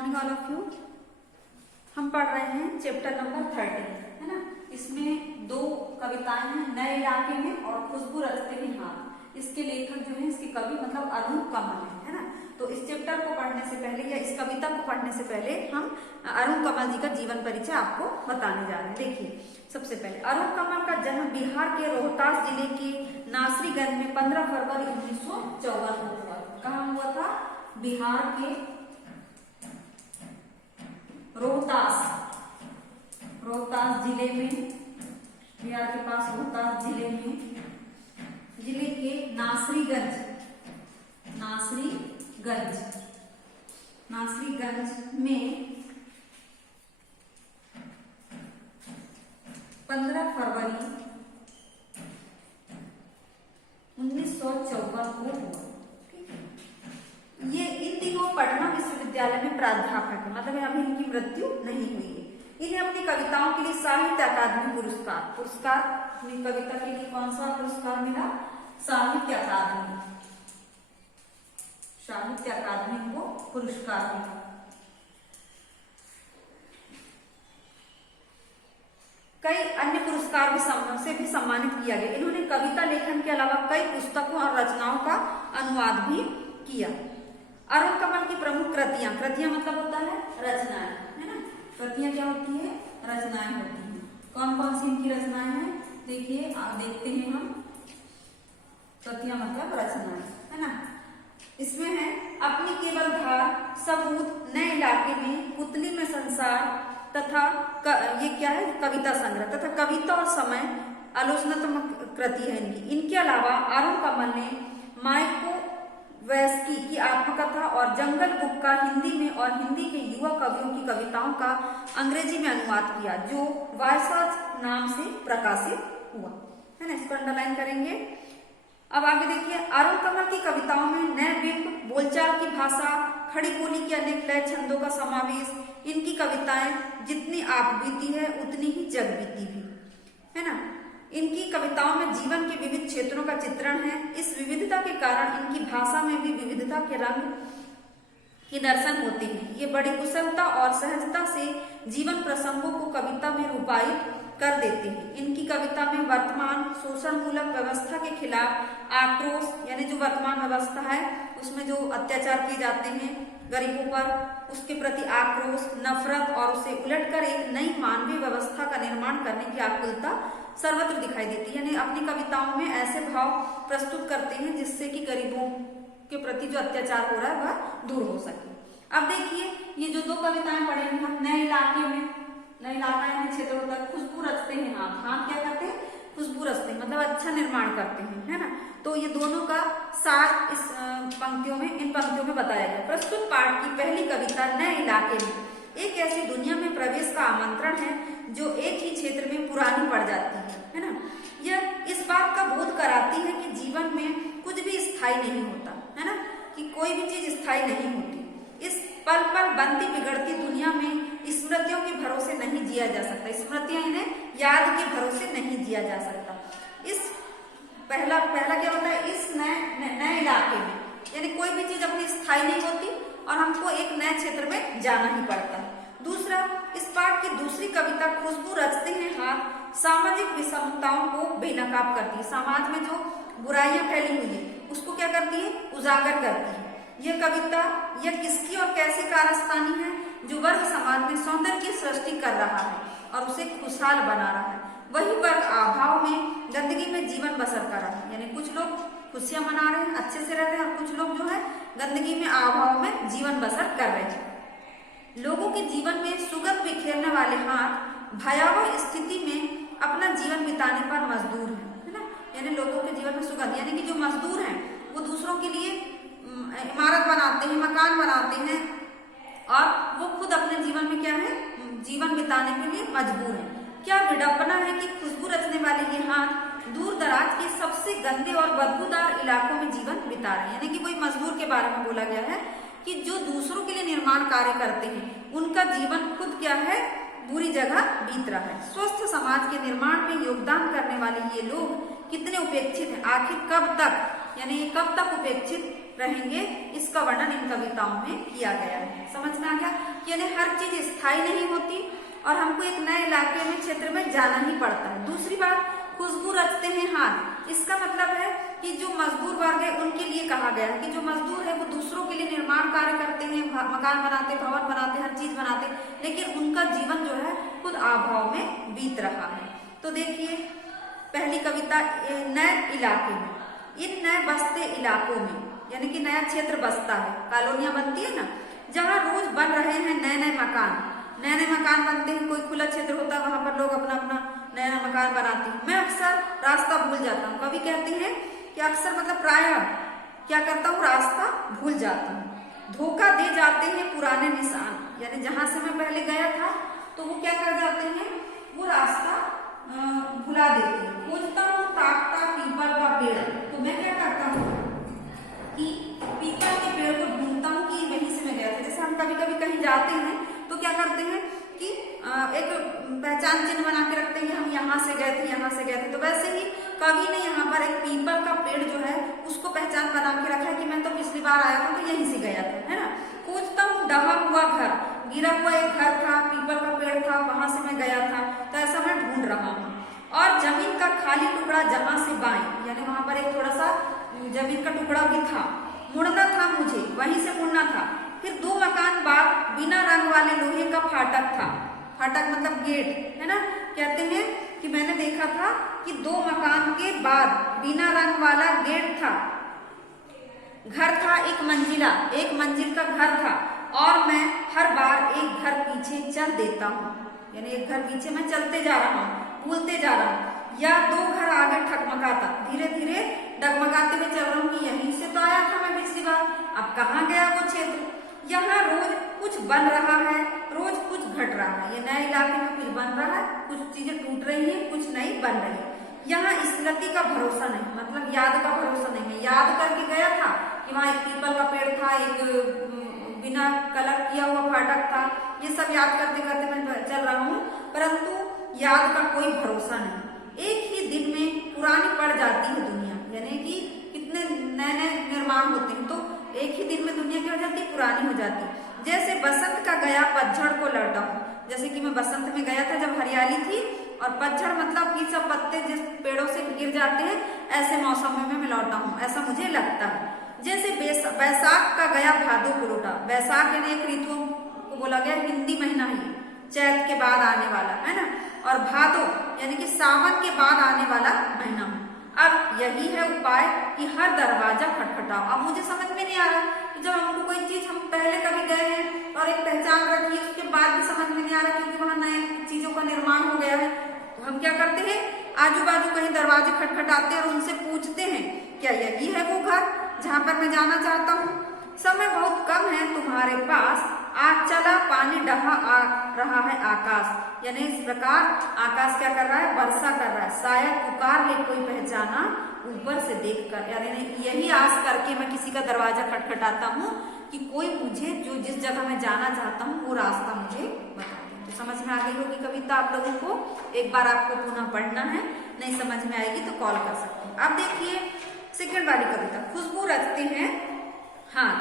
Morning all of you. हम पढ़ रहे हैं चैप्टर नंबर 30, है ना। इसमें दो कविताएं हैं, नए इलाके में और खुशबू रचते हैं हाथ। इसके लेखक जो है, इसके कवि मतलब अरुण कमल है ना। तो इस चैप्टर को पढ़ने से पहले या इस कविता को पढ़ने से पहले हम अरुण कमल जी का जीवन परिचय आपको बताने जा रहे हैं। देखिए, सबसे पहले अरुण कमल का जन्म बिहार के रोहतास जिले के नासरीगंज में 15 फरवरी 1954 को हुआ। कहाँ हुआ था? बिहार के रोहतास जिले में, बिहार के पास रोहतास जिले में, जिले के नासरीगंज में 15 फरवरी 1954 को हुआ। ये इन दिनों पटना विश्वविद्यालय में प्राध्यापक है, मतलब अभी इनकी मृत्यु नहीं हुई है। इन्हें अपनी कविताओं के लिए साहित्य अकादमी पुरस्कार अपनी कविता के लिए कौन सा पुरस्कार मिला? साहित्य अकादमी को पुरस्कार मिला। कई अन्य पुरस्कार से भी सम्मानित किया गया। इन्होंने कविता लेखन के अलावा कई पुस्तकों और रचनाओं का अनुवाद भी किया। अरुण कमल की प्रमुख कृतियां मतलब होता है रचनाएं, है ना। कृतियां क्या होती है? रचनाएं होती हैं। कौन कौन सी इनकी रचनाएं हैं? देखिए, आप देखते हैं हम। कृतियां मतलब रचनाएं, है ना। इसमें है अपनी केवल धार, सबूत, नए इलाके में, पुतली में संसार तथा ये क्या है? कविता संग्रह तथा कविता और समय आलोचनात्मक कृति है इनकी। इनके अलावा अरुण कमल ने माइको वैस्की की आत्मकथा और जंगल बुक का हिंदी में और हिंदी के युवा कवियों की कविताओं का अंग्रेजी में अनुवाद किया, जो वायसाज नाम से प्रकाशित हुआ, है ना। इसको अंडरलाइन करेंगे। अब आगे देखिए, अरुण कमल की कविताओं में नए बिंब, बोलचाल की भाषा, खड़ी बोली के अनेक लय छंदों का समावेश। इनकी कविताएं जितनी आप बीती है उतनी ही जग बीती भी, है ना। इनकी कविताओं में जीवन के विविध क्षेत्रों का चित्रण है। इस विविधता के कारण इनकी भाषा में भी विविधता के रंग के दर्शन होते हैं। ये बड़ी कुशलता और सहजता से जीवन प्रसंगों को कविता में रूपायित कर देते हैं। इनकी कविता में वर्तमान शोषणमूलक व्यवस्था के खिलाफ आक्रोश, यानी जो वर्तमान व्यवस्था है उसमें जो अत्याचार किए जाते हैं गरीबों पर, उसके प्रति आक्रोश, नफरत और उसे उलटकर एक नई मानवीय व्यवस्था का निर्माण करने की आकुलता सर्वत्र दिखाई देती है। यानी अपनी कविताओं में ऐसे भाव प्रस्तुत करते हैं जिससे कि गरीबों के प्रति जो अत्याचार हो रहा है वह दूर हो सके। अब देखिए, ये जो दो कविताएं पढ़ेंगे हम, नए इलाके में, नए इलाका यानी क्षेत्र होता है, खुशबू रचते हैं हाथ क्या करते हैं? खुशबू रचते हैं, मतलब अच्छा निर्माण करते हैं, है ना। तो ये दोनों का सार इस इन पंक्तियों में बताया गया। प्रस्तुत पाठ की पहली कविता नए इलाके में एक ऐसी दुनिया में प्रवेश का आमंत्रण है जो एक ही क्षेत्र में पुरानी पड़ जाती है ना। यह इस बात का बोध कराती है कि जीवन में कुछ भी स्थायी नहीं होता, है ना, कि कोई भी चीज स्थायी नहीं होती। इस पल पल बनती बिगड़ती दुनिया में स्मृतियों के भरोसे नहीं जिया जा सकता। स्मृतियां इन्हें याद के भरोसे नहीं जिया जा सकता। इस पहला क्या होता है? इस नए इलाके में, यानी कोई भी चीज अपनी स्थायी नहीं होती और हमको एक नए क्षेत्र में जाना ही पड़ता है। दूसरा, इस पाठ की दूसरी कविता खुशबू रचते हैं हाथ सामाजिक विषमताओं को बेनकाब करती है। समाज में जो बुराइयां फैली हुई है उसको क्या करती है? उजागर करती है। यह कविता यह किसकी और कैसे कारस्तानी है? जो वर्ग समाज में सौंदर्य की सृष्टि कर रहा है और उसे खुशहाल बना रहा है। वही वर्ग अभाव में गंदगी में जीवन बसर कर रहा है। यानी कुछ लोग खुशियां मना रहे हैं, अच्छे से रह रहे हैं, और कुछ लोग जो है गंदगी में अभाव में जीवन बसर कर रहे हैं। लोगों के जीवन में सुगंध बिखेरने वाले हाथ भयावह स्थिति में अपना जीवन बिताने पर मजदूर है ना। यानी लोगों के जीवन में सुगंध, यानी कि जो मजदूर हैं वो दूसरों के लिए इमारत बनाते हैं, मकान बनाते हैं, और वो खुद अपने जीवन में क्या है? जीवन बिताने के लिए मजबूर है। क्या विडंबना है कि खुशबू रचने वाले ये हाथ दूर दराज के सबसे गंदे और बदबूदार इलाकों में जीवन बिता रहे हैं। यानी कि कोई मजदूर के बारे में बोला गया है कि जो दूसरों के लिए निर्माण कार्य करते हैं उनका जीवन खुद क्या है? बुरी जगह बीत रहा है। स्वस्थ समाज के निर्माण में योगदान करने वाले ये लोग कितने उपेक्षित हैं। आखिर कब तक यानी कब तक उपेक्षित रहेंगे, इसका वर्णन इन कविताओं में किया गया है। समझ में आ गया? यानी हर चीज स्थायी नहीं होती और हमको एक नए इलाके में, क्षेत्र में जाना ही पड़ता है। दूसरी बात, खुशबू रचते हैं हाथ। इसका मतलब है कि जो मजदूर वर्ग है उनके लिए कहा गया है कि जो मजदूर है वो दूसरों के लिए निर्माण कार्य करते हैं, मकान बनाते, भवन बनाते, हर चीज बनाते, लेकिन उनका जीवन जो है खुद अभाव में बीत रहा है। तो देखिए पहली कविता, नए इलाके में, इन नए बसते इलाकों में, यानी कि नया क्षेत्र बसता है, कॉलोनियां बनती है ना, जहाँ रोज बन रहे हैं नए नए मकान, नए नए मकान बनते हैं, कोई खुला क्षेत्र होता है वहां पर लोग अपना अपना नया नया मकान बनाते हैं। मैं अक्सर रास्ता भूल जाता हूँ। कवि कहते हैं कि अक्सर मतलब प्रायः क्या करता हूँ, रास्ता भूल जाता हूँ। धोखा दे जाते हैं पुराने निशान, यानी जहां से मैं पहले गया था तो वो क्या कर जाते हैं, वो रास्ता भुला देते हैं। खोजता हूँ ताकता पीपल का पेड़, तो मैं क्या करता हूँ कि पीपल के पेड़ को ढूंढता हूँ कि वहीं से मैं गया था। जैसे हम कभी कभी कहीं जाते हैं तो क्या करते हैं कि एक पहचान चिन्ह बना के रखते हैं, हम यहाँ से गए थे, यहाँ से गए थे। तो वैसे ही कवि ने यहाँ पर एक पीपल का पेड़ जो है उसको पहचान बना के रखा है कि मैं तो पिछली बार आया था तो यहीं से गया था, है ना। खोजता हूँ ढहा हुआ घर, गिरा हुआ एक घर था, पीपल का पेड़ था, वहां से मैं गया था, तो ऐसा मैं ढूंढ रहा हूँ। और जमीन का खाली टुकड़ा जहां से बाएं, यानी वहां पर एक थोड़ा सा जमीन का टुकड़ा भी था, मुड़ना था मुझे, वहीं से मुड़ना था। फिर 2 मकान बाद बिना रंग वाले लोहे का फाटक था, फाटक मतलब गेट, है ना। कहते हैं कि मैंने देखा था कि 2 मकान के बाद बिना रंग वाला गेट था, घर था एक मंजिला, एक मंजिल का घर था, और मैं हर बार एक घर पीछे चल देता हूँ, यानी एक घर पीछे मैं चलते जा रहा हूँ, भूलते जा रहा हूँ, या 2 घर आगे ठकमकाता, धीरे धीरे डगमगाते हुए चल रहा हूँ कि यहीं से तो आया था मैं पिछली बार, अब कहाँ गया वो क्षेत्र। यहाँ रोज कुछ बन रहा है, रोज कुछ घट रहा है, ये नए इलाके में कुछ बन रहा है, कुछ चीजें टूट रही हैं, कुछ नई बन रही है। यहाँ स्मृति का भरोसा नहीं, मतलब याद का भरोसा नहीं है। याद करके गया था कि वहाँ एक पीपल का पेड़ था, एक बिना कलर किया हुआ फाटक था, ये सब याद करते करते मैं चल रहा हूँ, परंतु याद का कोई भरोसा नहीं। एक ही दिन में पुरानी पड़ जाती है दुनिया, यानी कि कितने नए नए निर्माण होते हैं, तो एक ही दिन में दुनिया क्या हो जाती है, पुरानी हो जाती है। जैसे बसंत का गया पतझड़ को लौटा हूँ, जैसे कि मैं बसंत में गया था जब हरियाली थी, और पतझड़ मतलब कि सब पत्ते जिस पेड़ों से गिर जाते हैं, ऐसे मौसम में मैं लौटा हूँ, ऐसा मुझे लगता है। जैसे बैसाख का गया भादों को लौटा, बैसाख यानी एक ऋतुओं को बोला गया, हिंदी महीना ही, चैत के बाद आने वाला, है ना, और भादो यानी कि सावन के बाद आने वाला महीना। अब यही है उपाय कि हर दरवाजा खटखटाओ। अब मुझे समझ में नहीं आ रहा कि जब हमको कोई चीज, हम पहले कभी गए हैं और एक पहचान रखी है, उसके बाद भी समझ में नहीं आ रहा क्योंकि वहां नए चीजों का निर्माण हो गया है, तो हम क्या करते हैं, आजू बाजू कहीं दरवाजे खटखटाते हैं और उनसे पूछते हैं क्या यही है वो घर जहां पर मैं जाना चाहता हूँ। समय बहुत कम है तुम्हारे पास, आज चला पानी डहा आ रहा है आकाश, यानी इस प्रकार आकाश क्या कर रहा है, वर्षा कर रहा है, शायद पुकार ले कोई पहचाना ऊपर से देखकर, यानी यही आस करके मैं किसी का दरवाजा खटखटाता हूँ कि कोई मुझे जो जिस जगह मैं जाना चाहता हूँ वो रास्ता मुझे बता दे। तो समझ में आ गई होगी कविता आप लोगों को, एक बार आपको पुनः पढ़ना है, नहीं समझ में आएगी तो कॉल कर सकते हैं। अब देखिए सेकंड वाली कविता, खुशबू रचते हैं हाँ,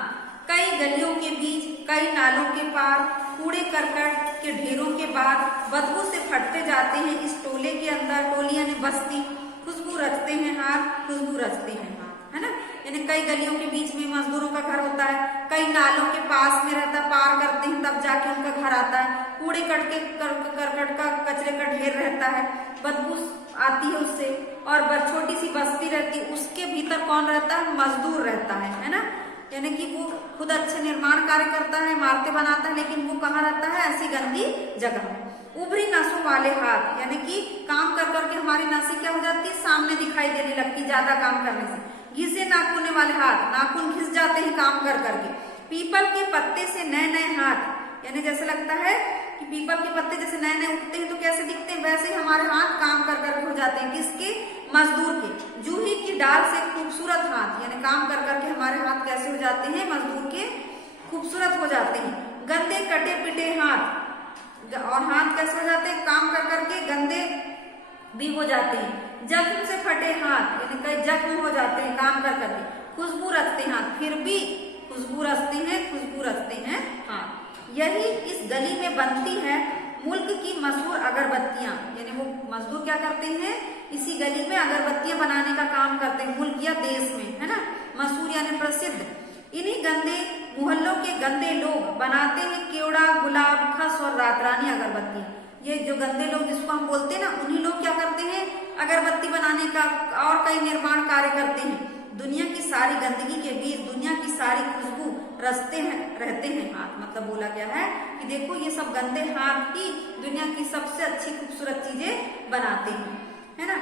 कई गलियों के बीच, कई नालों के पार, कूड़े करकट के ढेरों के बाद बदबू से फटते जाते हैं इस टोले के अंदर, टोलियां ने बस्ती, खुशबू रचते हैं हाथ, खुशबू रचते हैं हाथ, है ना। यानी कई गलियों के बीच में मजदूरों का घर होता है, कई नालों के पास में रहता है, पार करते हैं तब जाके उनका घर आता है, कूड़े करकट का कचरे का ढेर रहता है, बदबू आती है उससे, और छोटी सी बस्ती रहती है, उसके भीतर कौन रहता है, मजदूर रहता है ना। यानी कि वो खुद अच्छे निर्माण कार्य करता है, इमारतें बनाता है, लेकिन वो कहाँ रहता है, ऐसी गंदी जगह में। उभरी नसों वाले हाथ, यानी कि काम कर करके हमारी नसें क्या हो जाती है, सामने दिखाई देने लगती, ज्यादा काम करने से। घिसे नाखूने वाले हाथ, नाखून घिस जाते हैं काम कर करके। पीपल के पत्ते से नए नए हाथ, यानी जैसे लगता है कि पीपल के पत्ते जैसे नए नए उगते हैं तो कैसे दिखते हैं, वैसे ही हमारे हाथ काम कर करके हो जाते हैं, किसके, मजदूर के। जूही की डाल से खूबसूरत हाथ, यानी काम कर करके हमारे हाथ कैसे हो जाते हैं, मजदूर के खूबसूरत हो जाते हैं। गंदे कटे पिटे हाथ, और हाथ कैसे हो जाते हैं, काम कर करके गंदे भी हो जाते हैं। जख्म से फटे हाथ, यानी कई जख्म हो जाते हैं काम कर करके, खुशबू रखते हैं हाथ, फिर भी खुशबू रखते हैं हाथ। यही इस गली में बनती है मुल्क की मशहूर अगरबत्तियां, यानी वो मजदूर क्या करते हैं, इसी गली में अगरबत्तियां बनाने का काम करते हैं, मुल्क या देश में, है ना, मशहूर यानी प्रसिद्ध। इन्हीं गंदे मोहल्लों के गंदे लोग बनाते हैं केवड़ा, गुलाब, खस और रातरानी अगरबत्ती। ये जो गंदे लोग जिसको हम बोलते हैं ना, उन्हीं लोग क्या करते हैं, अगरबत्ती बनाने का और कई निर्माण कार्य करते हैं। दुनिया की सारी गंदगी के बीच दुनिया की सारी खुशबू रहते हैं हाथ। मतलब बोला गया है कि देखो ये सब गंदे हाथ ही दुनिया की सबसे अच्छी खूबसूरत चीजें बनाते हैं, है ना।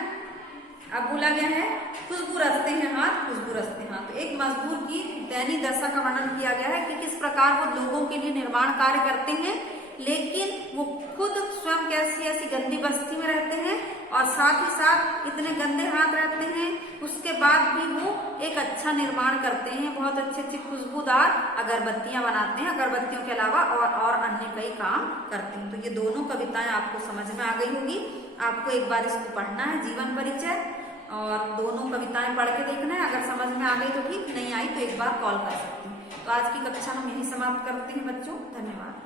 अब बोला गया है खुशबू रखते हैं हाथ, खुशबू रखते हैं हाथ। तो एक मजदूर की दैनिक दशा का वर्णन किया गया है कि किस प्रकार वो लोगों के लिए निर्माण कार्य करते हैं, लेकिन वो खुद स्वयं कैसी ऐसी गंदी बस्ती में रहते हैं और साथ ही साथ इतने गंदे हाथ रहते हैं, उसके बाद भी वो एक अच्छा निर्माण करते हैं, बहुत अच्छे अच्छे खुशबूदार अगरबत्तियां बनाते हैं, अगरबत्तियों के अलावा और अन्य कई काम करते हैं। तो ये दोनों कविताएं आपको समझ में आ गई होगी। आपको एक बार इसको पढ़ना है, जीवन परिचय, और दोनों कविताएं पढ़ के देखना है। अगर समझ में आ गई तो ठीक, नहीं आई तो एक बार कॉल कर सकते हैं। तो आज की कक्षा हम यही समाप्त करते हैं बच्चों, धन्यवाद।